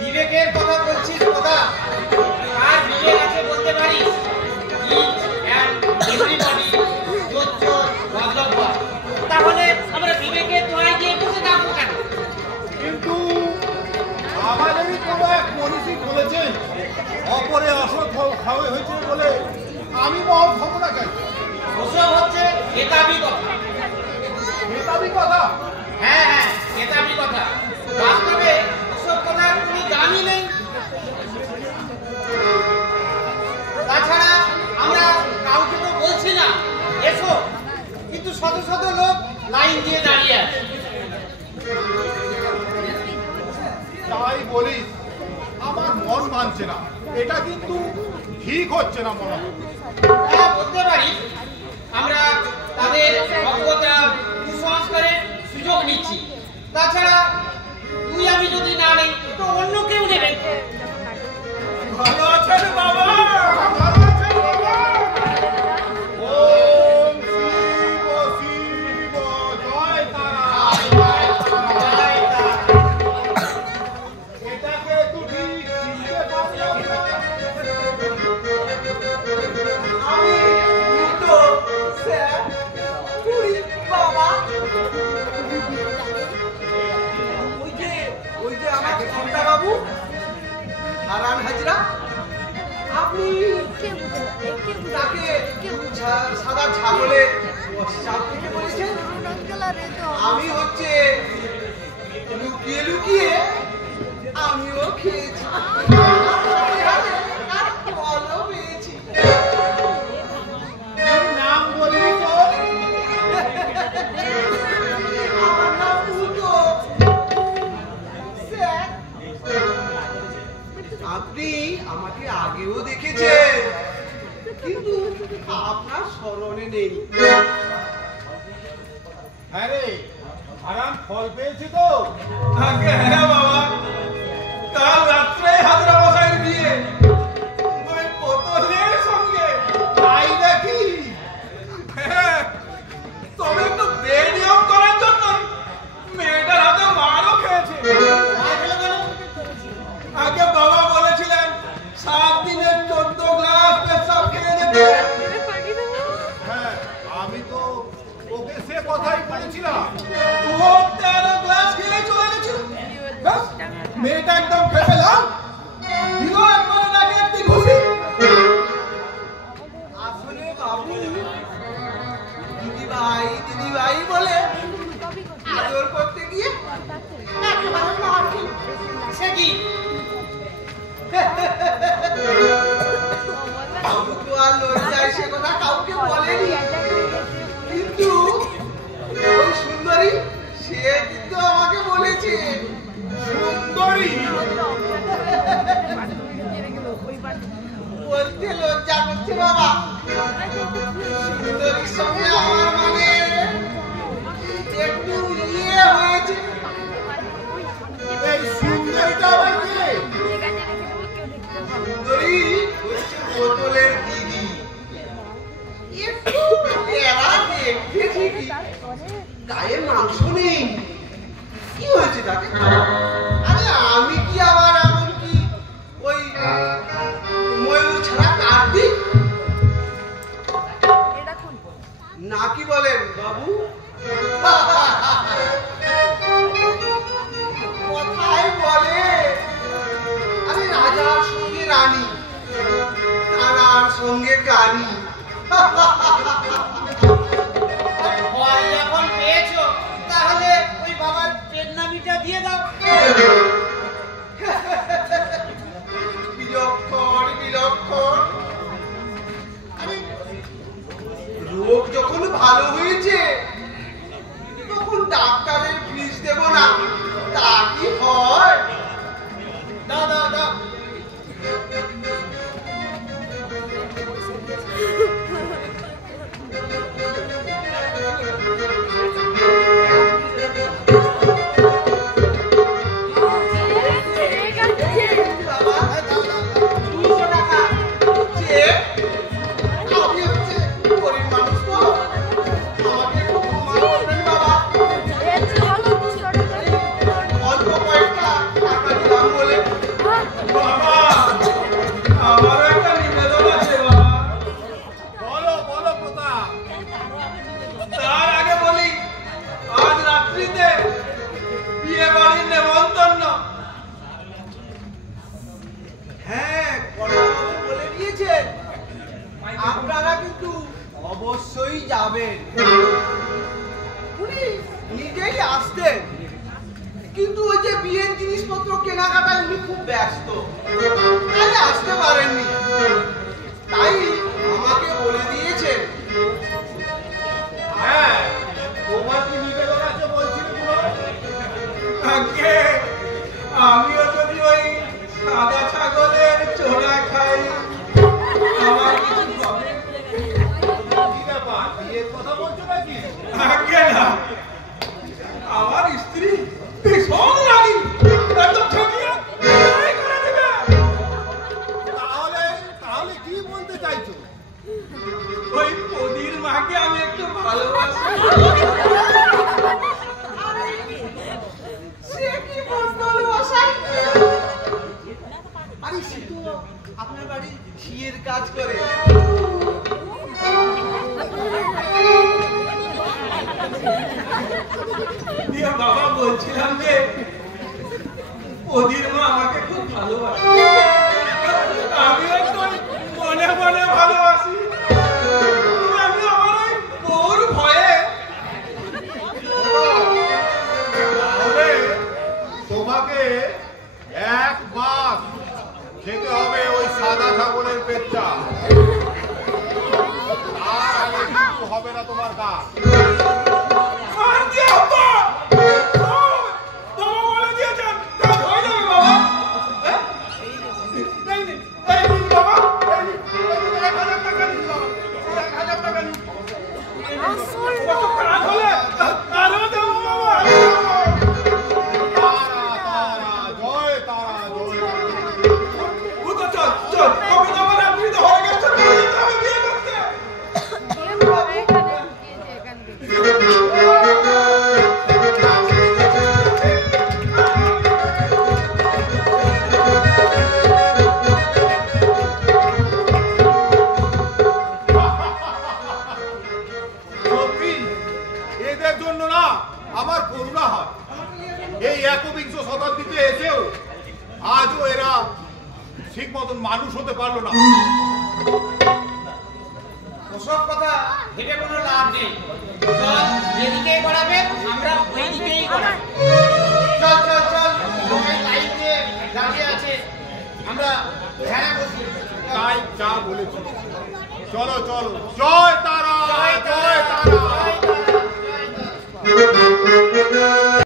বিবেকের কথা বলছিস কথা আর বিবেক আছে বলতে পারিস তাহলে আমরা বিবেকের দোহাই দিয়ে বসে থাকবো কেন? কিন্তু আমাদেরই কোনো এক মনীষী বলেছেন অপরে অসৎ হয়েছে বলে আমি মহৎ হব না কেন? ওসব হচ্ছে কেতাবি কথা। কেতাবি কথা? হ্যাঁ হ্যাঁ, কেতাবি কথা। বাস্তবে ওসব কথার কোনো দামই নেই। তাছাড়া আমরা কাউকে তো বলছি না এসো, কিন্তু শত শত লোক লাইন দিয়ে দাঁড়িয়ে আছে। তাই বলিস আমার মন মানছে না, এটা কিন্তু ঠিক হচ্ছে না মনে হয়। হ্যাঁ বলতে পারি, আমরা তাদের অজ্ঞতা কুসংস্কারের সুযোগ নিচ্ছি। তাছাড়া তুই আমি যদি না নেই তো অন্য কেউ নেবে। ভালো আছেন বাবা? ভালো আছেন বাবা? ওম শিব শিব জয় তারা। এটাকে তুমি চিনতে পারছো না? আমি তো স্যার পুরি বাবা। ওই যে আমার ঘন্টা বাবু হারান হাজরা, আপনি তাকে সাদা ছাগলে চাপ থেকে বলেছেন। আমি হচ্ছে লুকিয়ে লুকিয়ে আমিও খেয়েছি, ফলও পেয়েছি। নাম বলি তো? আমার নাম ভূতো। স্যার আপনি আমাকে আগেও দেখেছেন, কিন্তু আপনার স্মরণে নেই। হ্যাঁ রে, হারান ফল পেয়েছি তো? হ্যাঁ বাবা, কাল রাত্রে হাজরা মশাইয়ের বিয়ে ওই বোতলের সঙ্গে। তাই নাকি? হ্যাঁ, তবে একটু বেনিয়ম করার জন্য মেয়েটার হাতে মারও খেয়েছে। আগে বাবা বলেছিলেন 7 দিনে 14 গ্লাস পেশাব খেয়ে যেতে। হ্যাঁ, আমি তো ওকে সে কথাই বলেছিলাম। ও 13 গ্লাস খেয়ে চলে গেছিল। ব্যাস, মেয়েটা একদম ফেপে লাল, দিল একবার নাকি একটি ঘুষি। আসলে বাবু দিদিভাই বলে আদর করতে গিয়ে একেবারে মার খেল। সে কি? বাবু তো আর লজ্জায় সে কথা কাউকে বলেনি, কিন্তু ওই সুন্দরী সে কিন্তু আমাকে বলেছে। সুন্দরী? বলতে লজ্জা করছে বাবা। সুন্দরীর সঙ্গে আমার মানে একটু ইয়ে হয়েছে। এই সুন্দরীটা আবার কে? সুন্দরী হচ্ছে বোতলের দিদি। একটু এরা দেখতে ঠিকই, গায়ে মাংস নেই। কি হয়েছে তাকে? আরে আমি কি আবার এমন কি ওই ময়ূর ছাড়া কার্তিক না কি বলেন বাবু? কোথায় বলে আমি রাজার সঙ্গে রানী, রানার সঙ্গে কানি। ভয় যখন পেয়েছো তাহলে ওই বাবার পেটনামিটা দিয়ে দাও। বিলক্ষণ বিলক্ষণ। রোগ যখন ভালো হয়েছে তখন ডাক্তারের ফিস দেব না, তা কি হয়? দাও দাও দাও। রাত্রিতে বিয়ে বাড়ির নেমন্তন্ন। হ্যাঁ, কর্তাবাবু বলে দিয়েছেন আপনারা কিন্তু অবশ্যই যাবেন। উনি নিজেই আসতেন, কিন্তু ওই যে বিয়ের জিনিসপত্র কেনাকাটায় উনি খুব ব্যস্ত, তাই আসতে পারেননি। তাই আমাকে বলে দিয়েছেন। হ্যাঁ, তোমার কি নিবেদন আছে বলছিলে পুরো? আগে আমিও যদি ওই সাদা ছাগলের চোরা খাই, আমার কিছু হবে? কি ব্যাপার, বিয়ের কথা বলছো নাকি? আগে না, আমার স্ত্রী ভীষণ রাগী, একদম ঠকিয়ে বিয়ে করে দেবে। তাহলে কি বলতে চাইছো? ওই পদির মাকে আমি একটু ভালোবাসি। সে কি ভালোবাসা? আরে সে তো আপনার বাড়ি ঝিয়ের কাজ করে। দিয়ে বাবা বলছিলাম যে পদির মা আমাকে খুব ভালোবাসে, আমিও তো মনে মনে ভালোবাসি। আমি আমার ওই বউর ভয়ে। তাহলে তোমাকে 1 মাস খেতে হবে ওই সাদা ছাগলের পেটটা, আর আগে কিছু হবে না তোমার কাজ। আর কি হতো? বাবা বলে দিয়েছেন কাজ হয়ে যাবে বাবা। এই নিন বাবা, 1,000 টাকা নিন বাবা, 1,000 টাকা নিন। কত কাজ হলে আরো দেবো বাবা। তারা, জয় তারা, জয় তারা। চল কবে যাবো? রাত্রিতে হয়ে গেছে, বিয়ে করতে। সত্যি এদের জন্য না আমার করুণা হয়। এই 21শ শতাব্দীতে এসেও আজও এরা ঠিক মতন মানুষ হতে পারলো না। ওসব কথা ভেবে কোনো লাভ নেই। চল, যেদিকেই গড়াবে আমরা ওই দিকেই গড়াবো। চল চল চল, সবাই লাইন দিয়ে দাঁড়িয়ে আছে, আমরা ধ্যানে বসি। তাই যা বলেছি, চলো চলো, জয় তারা, জয় তারা।